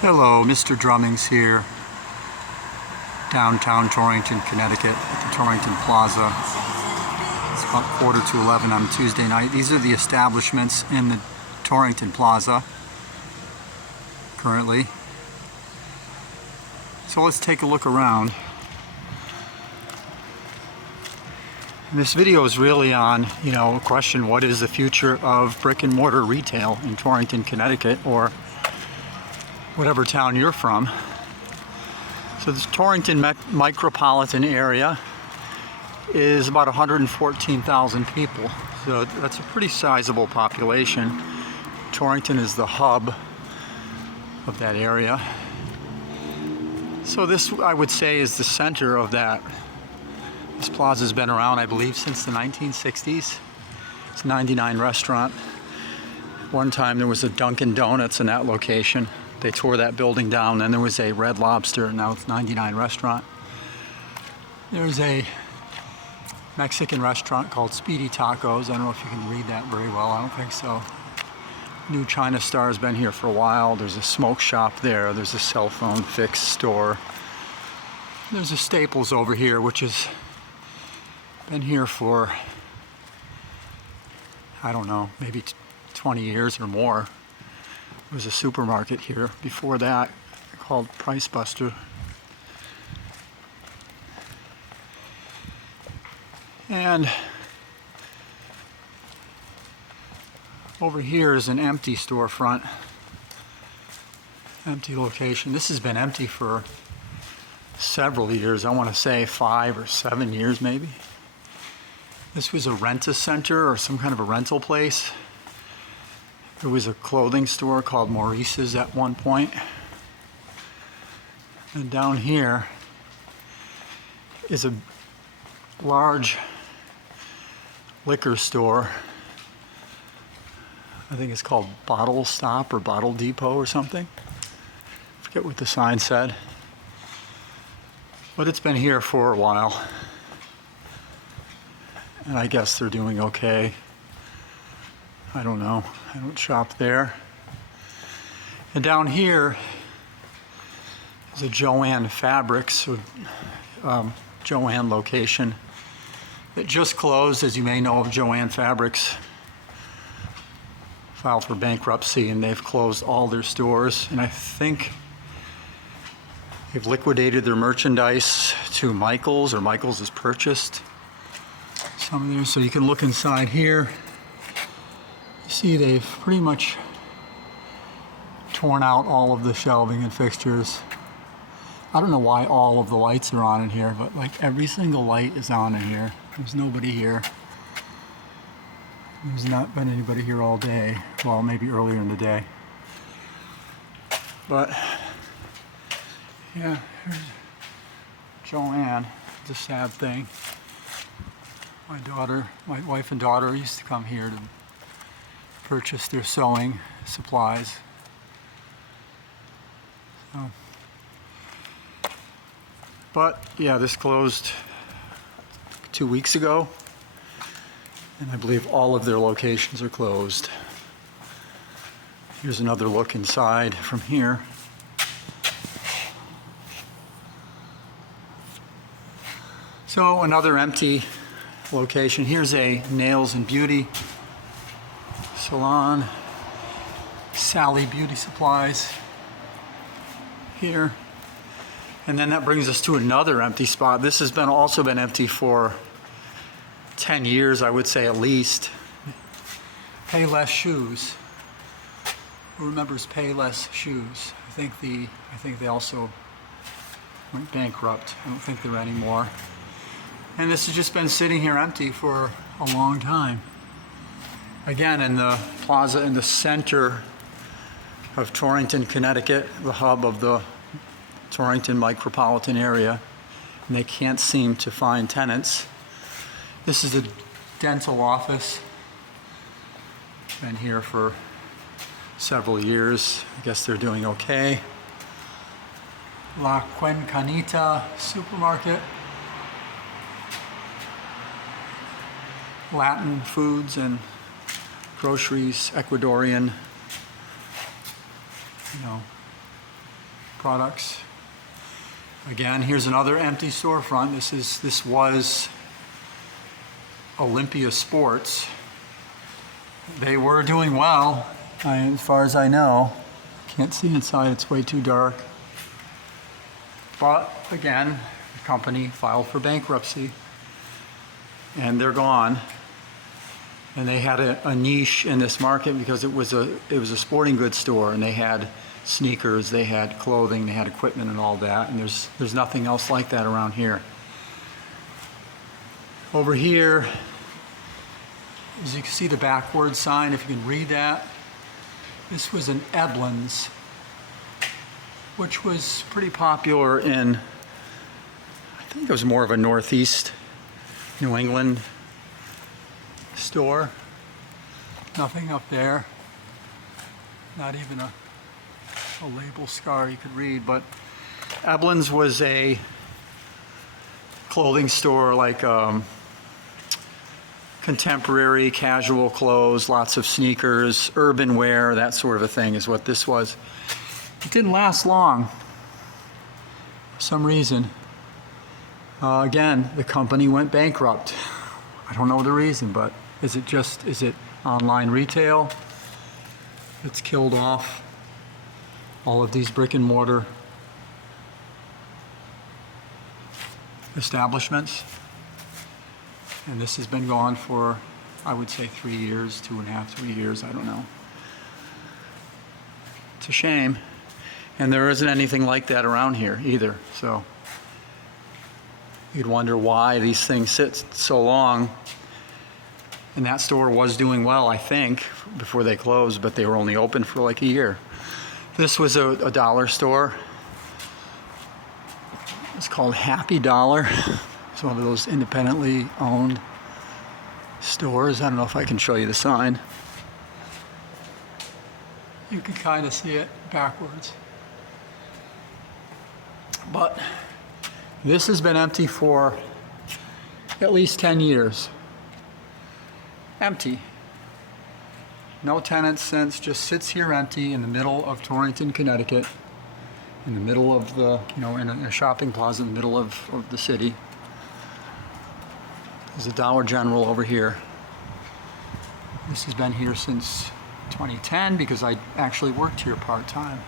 Hello, Mr. Drummings here, downtown Torrington, Connecticut, at the Torrington Plaza. It's about 11:15 on Tuesday night. These are the establishments in the Torrington Plaza currently. So let's take a look around. And this video is really on, a question: what is the future of brick and mortar retail in Torrington, Connecticut, or whatever town you're from? So this Torrington micropolitan area is about 114,000 people. So that's a pretty sizable population. Torrington is the hub of that area. So this, I would say, is the center of that. This plaza's been around, I believe, since the 1960s. It's a 99 restaurant. One time there was a Dunkin' Donuts in that location. They tore that building down. Then there was a Red Lobster, and now it's 99 restaurant. There's a Mexican restaurant called Speedy Tacos. I don't know if you can read that very well. I don't think so. New China Star's been here for a while. There's a smoke shop there. There's a cell phone fix store. There's a Staples over here, which has been here for, I don't know, maybe 20 years or more. There was a supermarket here before that called Price Buster. And over here is an empty storefront, empty location. This has been empty for several years. I want to say 5 or 7 years maybe. This was a rent-a-center or some kind of a rental place. There was a clothing store called Maurice's at one point. And down here is a large liquor store. I think it's called Bottle Stop or Bottle Depot or something. I forget what the sign said. But it's been here for a while. And I guess they're doing okay. I don't know. I don't shop there. And down here is a Joann Fabrics, or Joann location that just closed. As you may know, of Joann Fabrics filed for bankruptcy, and they've closed all their stores. And I think they've liquidated their merchandise to Michaels, or Michaels has purchased some of theirs. So you can look inside here. See, they've pretty much torn out all of the shelving and fixtures. I don't know why all of the lights are on in here, but like every single light is on in here. There's nobody here. There's not been anybody here all day. Well, maybe earlier in the day. But yeah, here's Joann. It's a sad thing. My wife and daughter used to come here to purchase their sewing supplies. So, but yeah, this closed 2 weeks ago, and I believe all of their locations are closed. Here's another look inside from here. So another empty location. Here's a nails and beauty salon, Sally Beauty Supplies here. And then that brings us to another empty spot. This has also been empty for 10 years, I would say, at least. Payless Shoes. Who remembers Payless Shoes? I think they also went bankrupt. I don't think they're anymore. And this has just been sitting here empty for a long time. Again, in the plaza in the center of Torrington, Connecticut, the hub of the Torrington micropolitan area, and they can't seem to find tenants. This is a dental office. Been here for several years. I guess they're doing okay. La Quencanita supermarket. Latin foods and groceries, Ecuadorian, products. Again, here's another empty storefront. This was Olympia Sports. They were doing well, as far as I know. Can't see inside, it's way too dark. But again, the company filed for bankruptcy and they're gone. And they had a niche in this market because it was a sporting goods store, and they had sneakers, they had clothing, they had equipment and all that, and there's nothing else like that around here. Over here, as you can see the backward sign, if you can read that, this was an Eblin's, which was pretty popular in, I think it was more of a Northeast New England store. Nothing up there, not even a label scar you could read, but Eblin's was a clothing store, like contemporary casual clothes, lots of sneakers, urban wear, that sort of a thing is what this was. It didn't last long for some reason. Again, the company went bankrupt. I don't know the reason, but is it online retail? It's killed off all of these brick and mortar establishments. And this has been gone for, I would say, 3 years, 2.5, 3 years, I don't know. It's a shame. And there isn't anything like that around here either. So you'd wonder why these things sit so long. And that store was doing well, I think, before they closed, but they were only open for like a year. This was a dollar store. It's called Happy Dollar. It's one of those independently owned stores. I don't know if I can show you the sign. You can kind of see it backwards. But this has been empty for at least 10 years. Empty. No tenants since, just sits here empty in the middle of Torrington, Connecticut, in the middle of the, in a shopping plaza in the middle of the city. There's a Dollar General over here. This has been here since 2010 because I actually worked here part-time.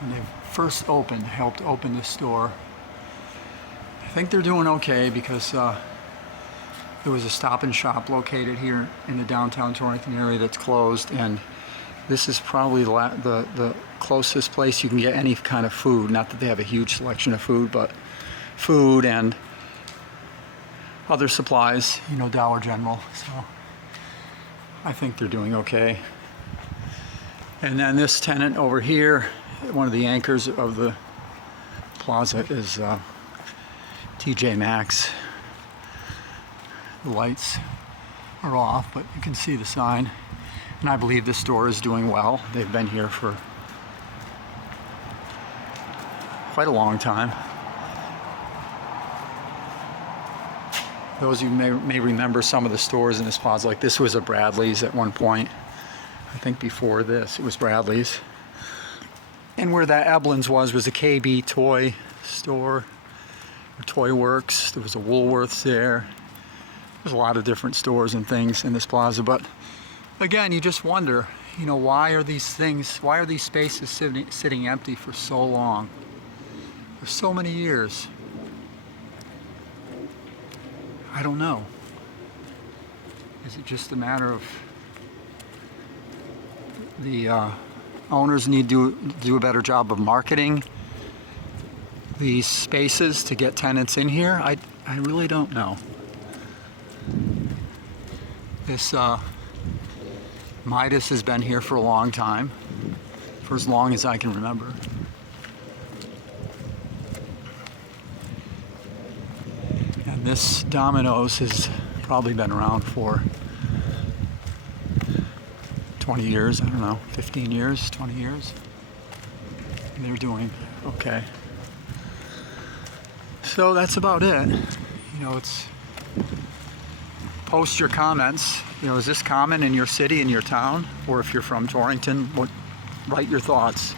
When they first opened, helped open this store. I think they're doing okay because there was a Stop and Shop located here in the downtown Torrington area that's closed, and this is probably the closest place you can get any kind of food. Not that they have a huge selection of food, but food and other supplies, Dollar General. So I think they're doing okay. And then this tenant over here, one of the anchors of the plaza, is TJ Maxx. The lights are off, but you can see the sign. And I believe this store is doing well. They've been here for quite a long time. Those of you may remember some of the stores in this plaza. Like this was a Bradley's at one point. I think before this it was Bradley's. And where that Eblin's was a KB toy store, or Toy Works. There was a Woolworths there. There's a lot of different stores and things in this plaza, but again, you just wonder, why are these spaces sitting empty for so long, for so many years? I don't know. Is it just a matter of the owners need to do a better job of marketing these spaces to get tenants in here? I really don't know. This Midas has been here for a long time, for as long as I can remember. And this Domino's has probably been around for 20 years, I don't know, 15 years, 20 years. And they're doing okay. So that's about it. It's post your comments. Is this common in your city, in your town? Or if you're from Torrington, write your thoughts.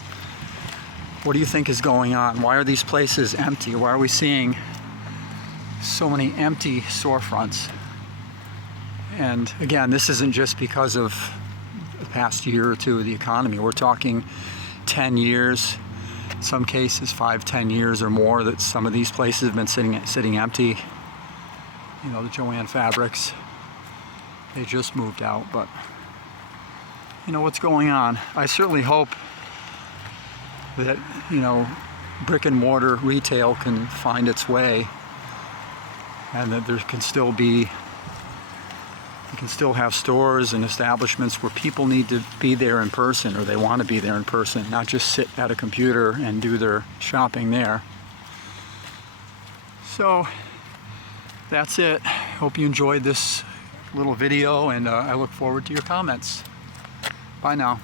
What do you think is going on? Why are these places empty? Why are we seeing so many empty storefronts? And again, this isn't just because of the past year or two of the economy. We're talking 10 years, in some cases 5-10 years or more, that some of these places have been sitting empty. You know, the Joanne Fabrics, they just moved out, but you know what's going on. I certainly hope that, you know, brick and mortar retail can find its way, and that there can still be, you can still have stores and establishments where people need to be there in person, or they want to be there in person, not just sit at a computer and do their shopping there. So that's it. Hope you enjoyed this little video, and I look forward to your comments. Bye now.